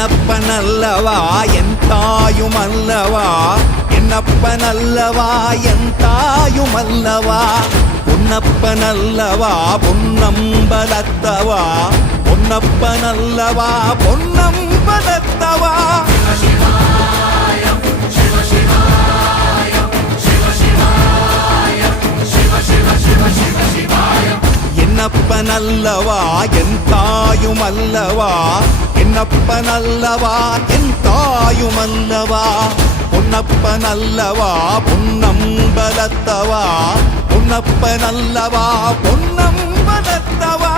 என்னப்பனல்லவா என் தாயுமல்லவா, என்னப்பனல்லவா என் தாயுமல்லவா, பொன்னப்பனல்லவா பொன்னம்பலத்தவா, பொன்னப்பனல்லவா பொன்னம்பலத்தவா. என்னப்பனல்லவா என் தாயுமல்லவா, என்னப்பனல்லவா என் தாயுமல்லவா, பொன்னப்பனல்லவா பொன்னம்பலத்தவா, பொன்னப்பனல்லவா பொன்னம்பலத்தவா.